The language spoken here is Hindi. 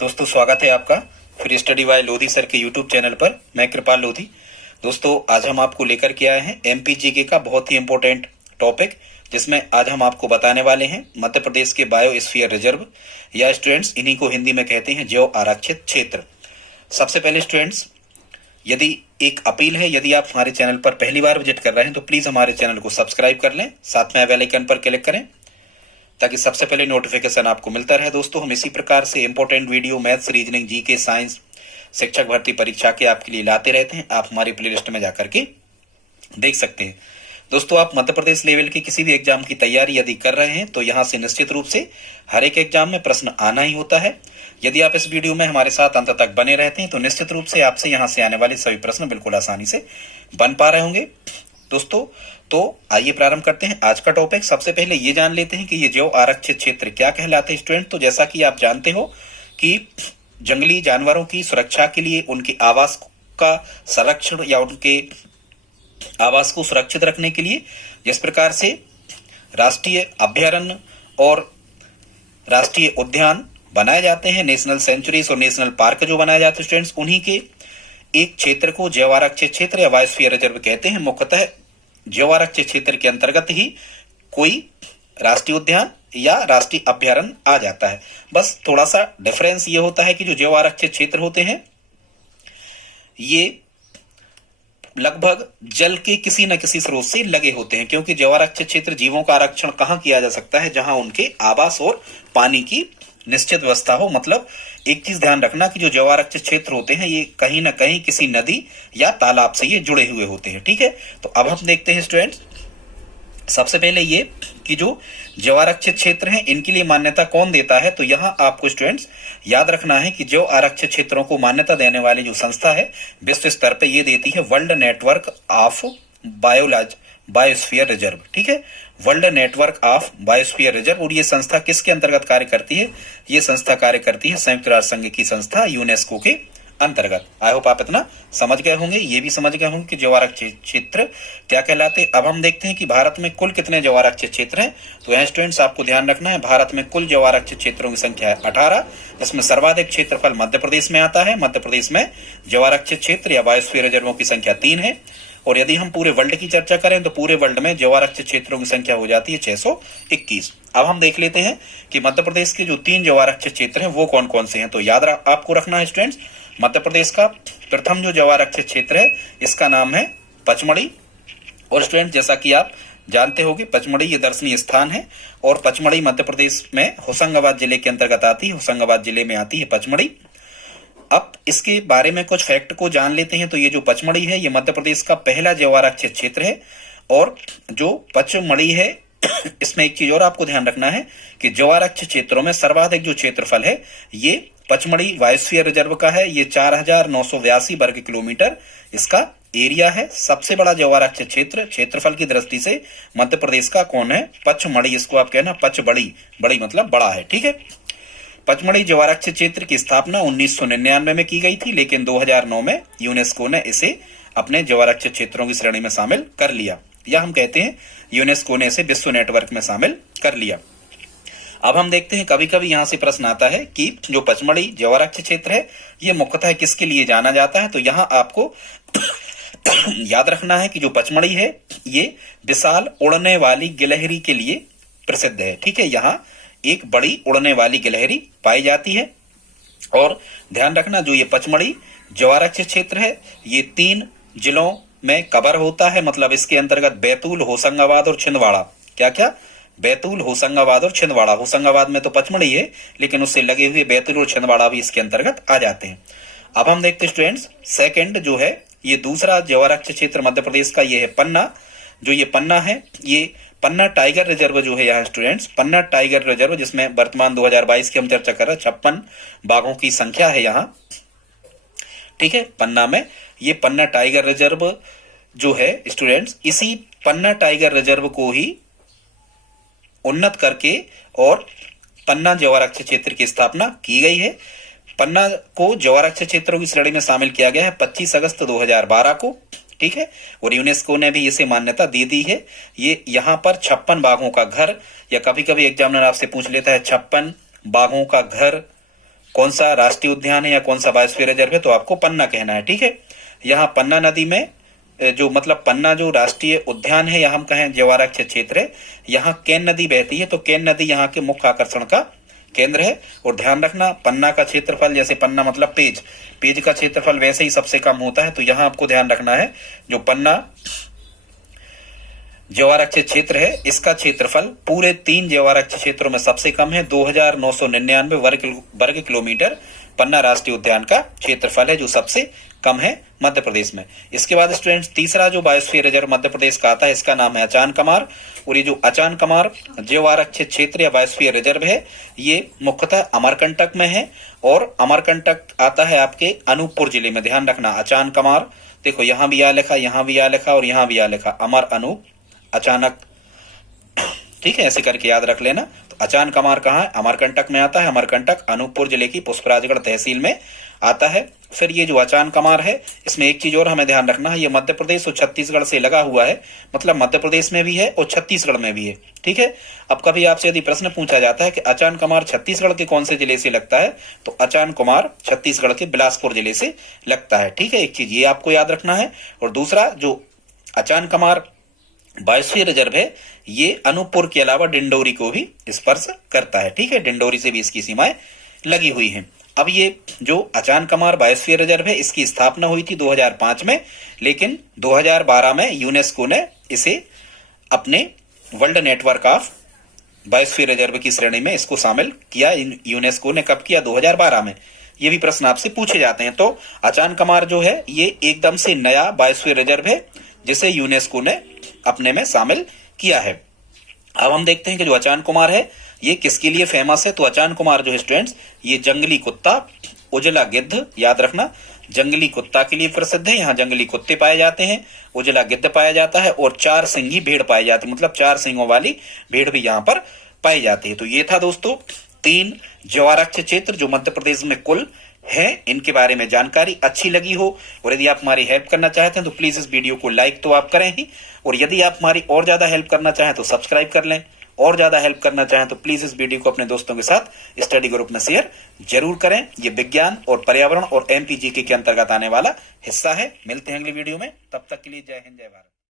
दोस्तों स्वागत है आपका फिर स्टडी बाय लोधी सर के यूट्यूब चैनल पर। मैं कृपाल लोधी। दोस्तों आज हम आपको लेकर के आए हैं एमपीजीके का बहुत ही इंपॉर्टेंट टॉपिक, जिसमें आज हम आपको बताने वाले हैं मध्य प्रदेश के बायोस्फीयर रिजर्व, या स्टूडेंट्स इन्हीं को हिंदी में कहते हैं जैव आरक्षित क्षेत्र। सबसे पहले स्टूडेंट्स, यदि एक अपील है, यदि आप हमारे चैनल पर पहली बार विजिट कर रहे हैं तो प्लीज हमारे चैनल को सब्सक्राइब कर लें, साथ में बेल आइकन पर क्लिक करें ताकि सबसे पहले नोटिफिकेशन आपको मिलता रहे। दोस्तों हम इसी प्रकार से important video maths, reasoning, GK, science, शिक्षक भर्ती परीक्षा के आपके लिए लाते रहते हैं। आप हमारी प्लेलिस्ट में जाकर के देख सकते हैं। दोस्तों आप मध्य प्रदेश लेवल की किसी भी एग्जाम की तैयारी यदि कर रहे हैं तो यहाँ से निश्चित रूप से हर एक एग्जाम में प्रश्न आना ही होता है। यदि आप इस वीडियो में हमारे साथ अंत तक बने रहते हैं तो निश्चित रूप से आपसे यहाँ से आने वाले सभी प्रश्न बिल्कुल आसानी से बन पा रहे होंगे। दोस्तों तो आइए प्रारंभ करते हैं आज का टॉपिक। सबसे पहले ये जान लेते हैं कि ये जैव आरक्षित क्षेत्र क्या कहलाते हैं स्टूडेंट। तो जैसा कि आप जानते हो कि जंगली जानवरों की सुरक्षा के लिए, उनके आवास का संरक्षण या उनके आवास को सुरक्षित रखने के लिए जिस प्रकार से राष्ट्रीय अभयारण्य और राष्ट्रीय उद्यान बनाए जाते हैं, नेशनल सेंचुरीज और नेशनल पार्क जो बनाए जाते हैं स्टूडेंट्स, उन्हीं के एक क्षेत्र को जैव आरक्षित क्षेत्र या बायोस्फीयर रिजर्व कहते हैं। मुख्यतः जैव आरक्षित क्षेत्र के अंतर्गत ही कोई राष्ट्रीय उद्यान या राष्ट्रीय अभयारण्य आ जाता है। बस थोड़ा सा डिफरेंस ये होता है कि जो जैव आरक्षित क्षेत्र होते हैं ये लगभग जल के किसी न किसी स्रोत से लगे होते हैं, क्योंकि जैव आरक्षित क्षेत्र जीवों का आरक्षण कहां किया जा सकता है, जहां उनके आवास और पानी की निश्चित व्यवस्था हो। मतलब एक चीज ध्यान रखना कि जो जैव आरक्षित क्षेत्र होते हैं ये कहीं ना कहीं किसी नदी या तालाब से ये जुड़े हुए होते हैं। ठीक है, तो अब हम देखते हैं स्टूडेंट्स, सबसे पहले ये कि जो जैव आरक्षित क्षेत्र हैं इनके लिए मान्यता कौन देता है। तो यहाँ आपको स्टूडेंट्स याद रखना है कि जैव आरक्षित क्षेत्रों को मान्यता देने वाली जो संस्था है विश्व स्तर पर ये देती है world network of biosphere reserve. ठीक है, world network of biosphere reserve. और ये संस्था किसके अंतर्गत कार्य करती है? ये संस्था कार्य करती है संयुक्त राष्ट्र संघ की संस्था यूनेस्को के अंतर्गत। आई होप आप इतना समझ गए होंगे, ये भी समझ गए होंगे कि जैव आरक्षित क्षेत्र क्या कहलाते हैं। अब हम देखते हैं कि भारत में कुल कितने जैव आरक्षित क्षेत्र हैं। तो यहाँ स्टूडेंट्स आपको ध्यान रखना है, भारत में कुल जैव आरक्षित क्षेत्रों की संख्या है 18, जिसमें सर्वाधिक क्षेत्रफल मध्य प्रदेश में आता है। मध्य प्रदेश में जैव आरक्षित क्षेत्र या बायोस्फीयर रिजर्वों की संख्या 3 है। और यदि हम पूरे वर्ल्ड की चर्चा करें तो पूरे वर्ल्ड में जैव आरक्षित क्षेत्रों की संख्या हो जाती है 621। अब हम देख लेते हैं कि मध्य प्रदेश के जो 3 जैव आरक्षित क्षेत्र हैं वो कौन कौन से हैं। तो याद आपको रखना है स्टूडेंट्स, मध्य प्रदेश का प्रथम जो जैव आरक्षित क्षेत्र है इसका नाम है पचमढ़ी। और स्टूडेंट जैसा कि आप जानते होंगे पचमढ़ी ये दर्शनीय स्थान है और पचमढ़ी मध्य प्रदेश में होशंगाबाद जिले के अंतर्गत आती है। होशंगाबाद जिले में आती है पचमढ़ी। अब इसके बारे में कुछ फैक्ट को जान लेते हैं। तो ये जो पचमढ़ी है ये मध्य प्रदेश का पहला जैव आरक्षित क्षेत्र है। और जो पचमढ़ी है इसमें एक चीज और आपको ध्यान रखना है कि जैव आरक्षित क्षेत्रों में सर्वाधिक जो क्षेत्रफल है ये पचमढ़ी बायोस्फीयर रिजर्व का है। ये 4982 वर्ग किलोमीटर इसका एरिया है। सबसे बड़ा जैव आरक्षित क्षेत्र क्षेत्रफल की दृष्टि से मध्य प्रदेश का कौन है? पचमढ़ी। इसको आप कहना पचबड़ी, बड़ी मतलब बड़ा है। ठीक है, पचमढ़ी जैव आरक्षित क्षेत्र की स्थापना 1999 में की गई थी, लेकिन 2009 में यूनेस्को ने इसे अपने जैव आरक्षित क्षेत्रों की श्रेणी में शामिल कर लिया, या हम कहते हैं यूनेस्को ने इसे विश्व नेटवर्क में शामिल कर लिया। अब हम देखते हैं, कभी कभी यहां से प्रश्न आता है कि जो पचमढ़ी जैव आरक्षित क्षेत्र है ये मुख्यतः किसके लिए जाना जाता है। तो यहाँ आपको याद रखना है कि जो पचमढ़ी है ये विशाल उड़ने वाली गिलहरी के लिए प्रसिद्ध है। ठीक है, यहाँ एक बड़ी उड़ने वाली गिलहरी पाई जाती है। और ध्यान रखना जो ये पचमढ़ी जैव आरक्षित क्षेत्र है ये 3 जिलों में कवर होता है। मतलब इसके अंतर्गत बैतूल, होशंगाबाद और छिंदवाड़ा। क्या क्या? बैतूल, होशंगाबाद और छिंदवाड़ा। होशंगाबाद में तो पचमढ़ी है लेकिन उससे लगे हुए बैतूल और छिंदवाड़ा भी इसके अंतर्गत आ जाते हैं। अब हम देखते हैं स्टूडेंट्स, सेकंड जो है ये दूसरा जैव आरक्षित क्षेत्र मध्य प्रदेश का ये है पन्ना। जो ये पन्ना है ये पन्ना टाइगर रिजर्व जो है यहाँ स्टूडेंट्स, पन्ना टाइगर रिजर्व जिसमें वर्तमान 2022 की हम चर्चा कर रहे हैं 56 बाघों की संख्या है यहाँ। ठीक है, पन्ना में ये पन्ना टाइगर रिजर्व जो है स्टूडेंट्स, इसी पन्ना टाइगर रिजर्व को ही उन्नत करके और पन्ना जैव आरक्षित क्षेत्र की स्थापना की गई है। पन्ना को जैव आरक्षित क्षेत्रों की श्रेणी में शामिल किया गया है 25 अगस्त 2012 को। ठीक है, और यूनेस्को ने भी इसे मान्यता दे दी है। ये यहाँ पर 56 बाघों का घर, या कभी कभी एग्जामिनर आपसे पूछ लेता है 56 बाघों का घर कौन सा राष्ट्रीय उद्यान है या कौन सा बायोस्फीयर रिजर्व है, तो आपको पन्ना कहना है। ठीक है, यहाँ पन्ना नदी में जो मतलब पन्ना जो राष्ट्रीय उद्यान है या हम कहें ज्वाराक्षय क्षेत्र है, यहाँ केन नदी बहती है, तो केन नदी यहाँ के मुख्य आकर्षण का केंद्र है। और ध्यान रखना, पन्ना का क्षेत्रफल, जैसे पन्ना मतलब पेज, पेज का क्षेत्रफल वैसे ही सबसे कम होता है, तो यहाँ आपको ध्यान रखना है जो पन्ना ज्वाराक्षय क्षेत्र है, इसका क्षेत्रफल पूरे 3 ज्वाराक्षय क्षेत्रों में सबसे कम है। 2999 वर्ग किलोमीटर पन्ना राष्ट्रीय उद्यान का क्षेत्रफल है, जो सबसे कम है मध्य प्रदेश में। इसके बाद स्टूडेंट्स, तीसरा जो बायोस्फीयर रिजर्व मध्य प्रदेश का आता है, इसका नाम है अचान कमार। और ये जो अचान कमार ज्वाराक्षय क्षेत्र या बायोस्फीयर रिजर्व है, ये मुख्यतः अमरकंटक में है। और अमरकंटक आता है आपके अनूपपुर जिले में। ध्यान रखना, अचान कमार, देखो यहाँ भी आ लिखा, यहाँ भी आ लिखा और यहाँ भी आ लिखा, अमर अनूप अचानक। ठीक है, ऐसे करके याद रख लेना। तो अचान कमार कहाँ है? अमरकंटक में आता है। अमरकंटक अनूपपुर जिले की पुष्पराजगढ़ तहसील में आता है। फिर ये जो अचान कमार है, इसमें एक चीज और हमें ध्यान रखना है, ये मध्य प्रदेश और छत्तीसगढ़ से लगा हुआ है, मतलब मध्य प्रदेश में भी है और छत्तीसगढ़ में भी है। ठीक है, अब कभी आपसे यदि प्रश्न पूछा जाता है कि अचान कमार छत्तीसगढ़ के कौन से जिले से लगता है, तो अचान कुमार छत्तीसगढ़ के बिलासपुर जिले से लगता है। ठीक है, एक चीज ये आपको याद रखना है। और दूसरा, जो अचान कमार बायोस्फीयर रिजर्व है, ये अनूपपुर के अलावा डिंडोरी को भी स्पर्श करता है। ठीक है, डिंडोरी से भी इसकी सीमाएं लगी हुई हैं। अब ये जो अचान कमार बायोस्फीयर रिजर्व है, इसकी स्थापना हुई थी 2005 में, लेकिन 2012 में यूनेस्को ने इसे अपने world network of biosphere reserve की श्रेणी में इसको शामिल किया। यूनेस्को ने कब किया? 2012 में। ये भी प्रश्न आपसे पूछे जाते हैं। तो अचान कमार जो है, ये एकदम से नया बायोस्फीयर रिजर्व है, जिसे यूनेस्को ने अपने में शामिल किया है। अब हम देखते हैं कि जो अचान कुमार है, ये किसके लिए फेमस है। तो अचान कुमार जो है स्टूडेंट्स, ये जंगली कुत्ता, उजला गिद्ध, याद रखना, जंगली कुत्ता के लिए प्रसिद्ध है। यहाँ जंगली कुत्ते पाए जाते हैं, उजला गिद्ध पाया जाता है और 4 सिंगी भेड़ पाई जाती है, मतलब 4 सिंगों वाली भेड़ भी यहाँ पर पाई जाती है। तो ये था दोस्तों 3 ज्वाराक्षय क्षेत्र जो मध्य प्रदेश में कुल है, इनके बारे में जानकारी अच्छी लगी हो और यदि आप हमारी हेल्प करना चाहते हैं तो प्लीज इस वीडियो को लाइक तो आप करें ही, और यदि आप हमारी और ज्यादा हेल्प करना चाहें तो सब्सक्राइब कर लें, और ज्यादा हेल्प करना चाहें तो प्लीज इस वीडियो को अपने दोस्तों के साथ स्टडी ग्रुप में शेयर जरूर करें। ये विज्ञान और पर्यावरण और एमपीजीके के अंतर्गत आने वाला हिस्सा है। मिलते हैं अगली वीडियो में, तब तक के लिए जय हिंद जय भारत।